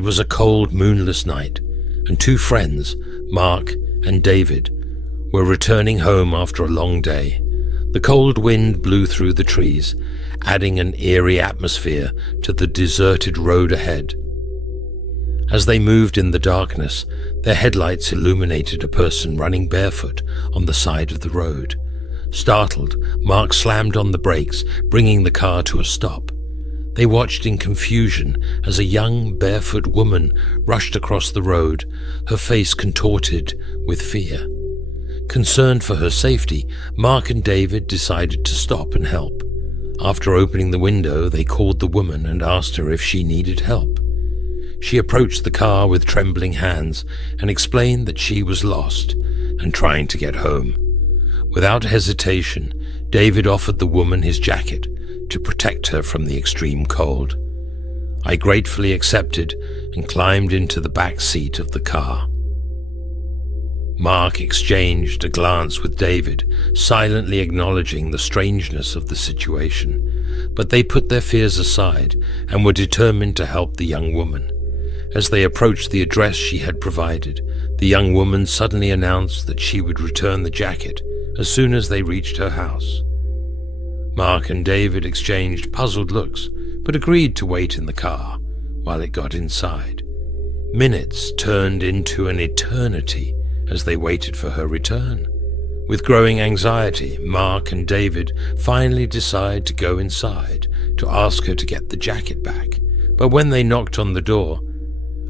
It was a cold, moonless night, and two friends, Mark and David, were returning home after a long day. The cold wind blew through the trees, adding an eerie atmosphere to the deserted road ahead. As they moved in the darkness, their headlights illuminated a person running barefoot on the side of the road. Startled, Mark slammed on the brakes, bringing the car to a stop. They watched in confusion as a young, barefoot woman rushed across the road, her face contorted with fear. Concerned for her safety, Mark and David decided to stop and help. After opening the window, they called the woman and asked her if she needed help. She approached the car with trembling hands and explained that she was lost and trying to get home. Without hesitation, David offered the woman his jacket to protect her from the extreme cold. I gratefully accepted and climbed into the back seat of the car. Mark exchanged a glance with David, silently acknowledging the strangeness of the situation, but they put their fears aside and were determined to help the young woman. As they approached the address she had provided, the young woman suddenly announced that she would return the jacket as soon as they reached her house. Mark and David exchanged puzzled looks, but agreed to wait in the car while it got inside. Minutes turned into an eternity as they waited for her return. With growing anxiety, Mark and David finally decide to go inside to ask her to get the jacket back. But when they knocked on the door,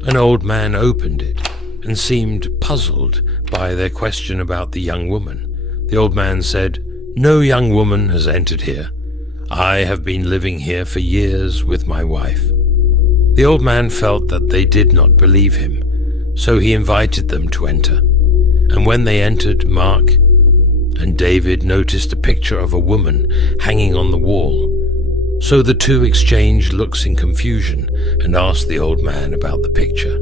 an old man opened it and seemed puzzled by their question about the young woman. The old man said, "No young woman has entered here. I have been living here for years with my wife." The old man felt that they did not believe him, so he invited them to enter. And when they entered, Mark and David noticed a picture of a woman hanging on the wall. So the two exchanged looks in confusion and asked the old man about the picture.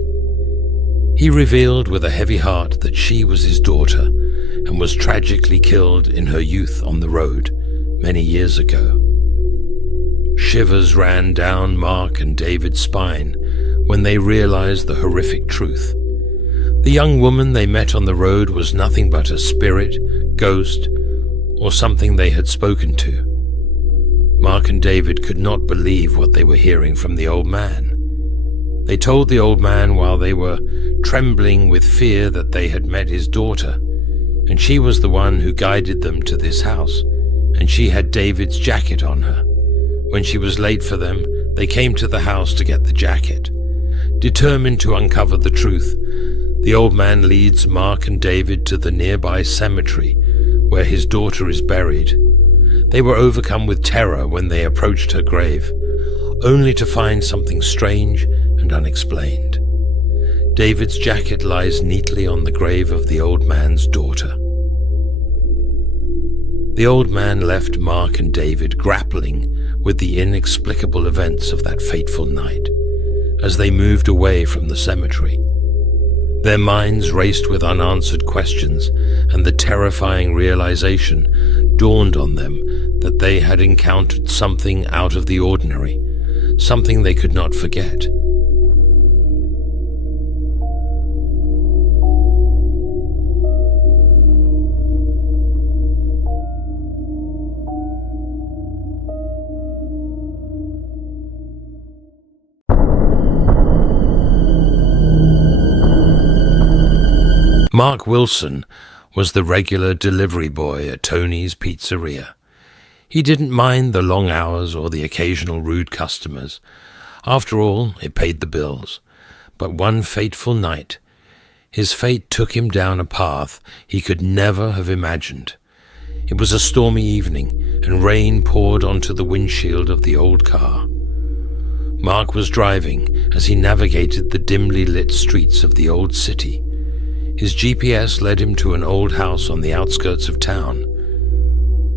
He revealed with a heavy heart that she was his daughter and was tragically killed in her youth on the road many years ago. Shivers ran down Mark and David's spine when they realized the horrific truth. The young woman they met on the road was nothing but a spirit, ghost, or something they had spoken to. Mark and David could not believe what they were hearing from the old man. They told the old man while they were trembling with fear that they had met his daughter, and she was the one who guided them to this house, and she had David's jacket on her. When she was late for them, they came to the house to get the jacket. Determined to uncover the truth, the old man leads Mark and David to the nearby cemetery where his daughter is buried. They were overcome with terror when they approached her grave, only to find something strange and unexplained. David's jacket lies neatly on the grave of the old man's daughter. The old man left Mark and David grappling with the inexplicable events of that fateful night as they moved away from the cemetery. Their minds raced with unanswered questions, and the terrifying realization dawned on them that they had encountered something out of the ordinary, something they could not forget. Mark Wilson was the regular delivery boy at Tony's Pizzeria. He didn't mind the long hours or the occasional rude customers. After all, it paid the bills. But one fateful night, his fate took him down a path he could never have imagined. It was a stormy evening, and rain poured onto the windshield of the old car. Mark was driving as he navigated the dimly lit streets of the old city. His GPS led him to an old house on the outskirts of town.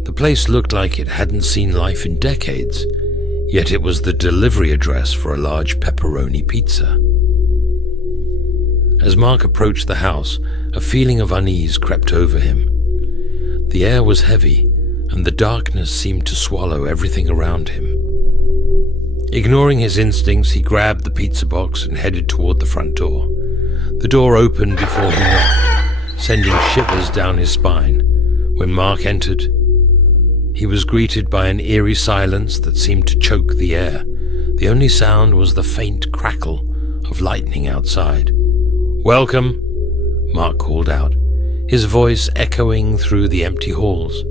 The place looked like it hadn't seen life in decades, yet it was the delivery address for a large pepperoni pizza. As Mark approached the house, a feeling of unease crept over him. The air was heavy, and the darkness seemed to swallow everything around him. Ignoring his instincts, he grabbed the pizza box and headed toward the front door. The door opened before he knocked, sending shivers down his spine. When Mark entered, he was greeted by an eerie silence that seemed to choke the air. The only sound was the faint crackle of lightning outside. "Welcome," Mark called out, his voice echoing through the empty halls.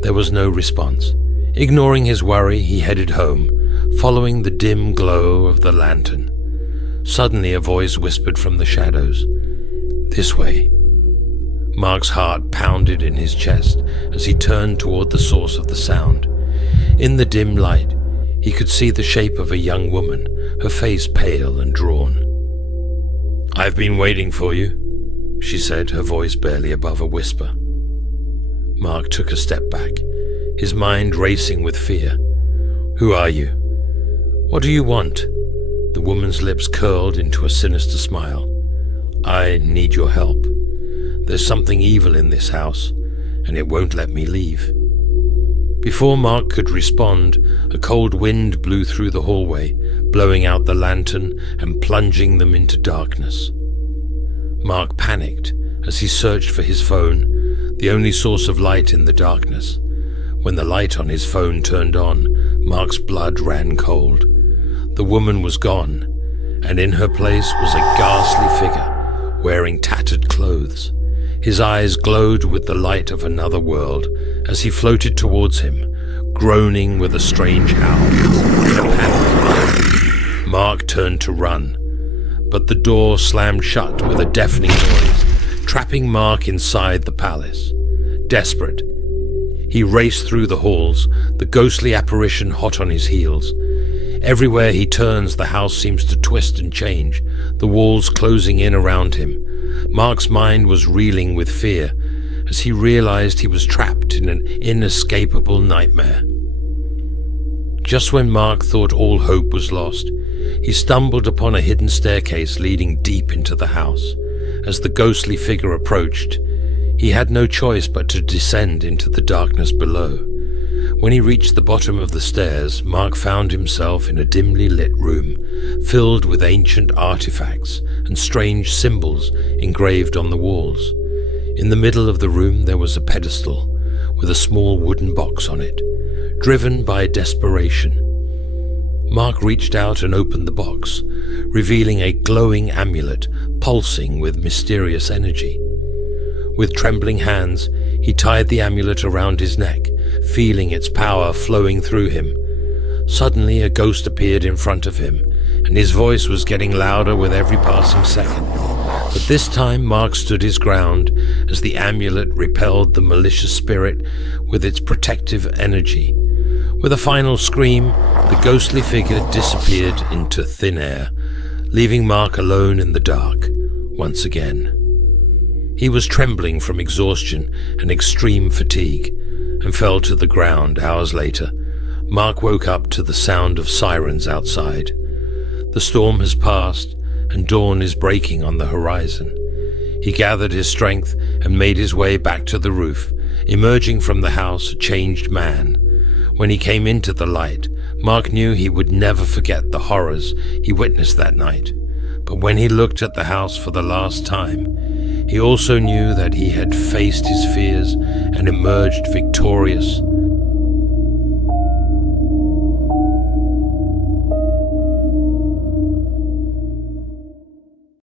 There was no response. Ignoring his worry, he headed home, following the dim glow of the lantern. Suddenly a voice whispered from the shadows, "This way." Mark's heart pounded in his chest as he turned toward the source of the sound. In the dim light, he could see the shape of a young woman, her face pale and drawn. "I've been waiting for you," she said, her voice barely above a whisper. Mark took a step back, his mind racing with fear. "Who are you? What do you want?" The woman's lips curled into a sinister smile. "I need your help. There's something evil in this house, and it won't let me leave." Before Mark could respond, a cold wind blew through the hallway, blowing out the lantern and plunging them into darkness. Mark panicked as he searched for his phone, the only source of light in the darkness. When the light on his phone turned on, Mark's blood ran cold. The woman was gone, and in her place was a ghastly figure, wearing tattered clothes. His eyes glowed with the light of another world as he floated towards him, groaning with a strange howl. In a panic, Mark turned to run, but the door slammed shut with a deafening noise, trapping Mark inside the palace. Desperate, he raced through the halls, the ghostly apparition hot on his heels. Everywhere he turns, the house seems to twist and change, the walls closing in around him. Mark's mind was reeling with fear as he realized he was trapped in an inescapable nightmare. Just when Mark thought all hope was lost, he stumbled upon a hidden staircase leading deep into the house. As the ghostly figure approached, he had no choice but to descend into the darkness below. When he reached the bottom of the stairs, Mark found himself in a dimly lit room, filled with ancient artifacts and strange symbols engraved on the walls. In the middle of the room there was a pedestal, with a small wooden box on it. Driven by desperation, Mark reached out and opened the box, revealing a glowing amulet pulsing with mysterious energy. With trembling hands, he tied the amulet around his neck, feeling its power flowing through him. Suddenly, a ghost appeared in front of him, and his voice was getting louder with every passing second. But this time, Mark stood his ground as the amulet repelled the malicious spirit with its protective energy. With a final scream, the ghostly figure disappeared into thin air, leaving Mark alone in the dark once again. He was trembling from exhaustion and extreme fatigue, and fell to the ground hours later. Mark woke up to the sound of sirens outside. The storm has passed, and dawn is breaking on the horizon. He gathered his strength and made his way back to the roof, emerging from the house a changed man. When he came into the light, Mark knew he would never forget the horrors he witnessed that night. But when he looked at the house for the last time, he also knew that he had faced his fears and emerged victorious.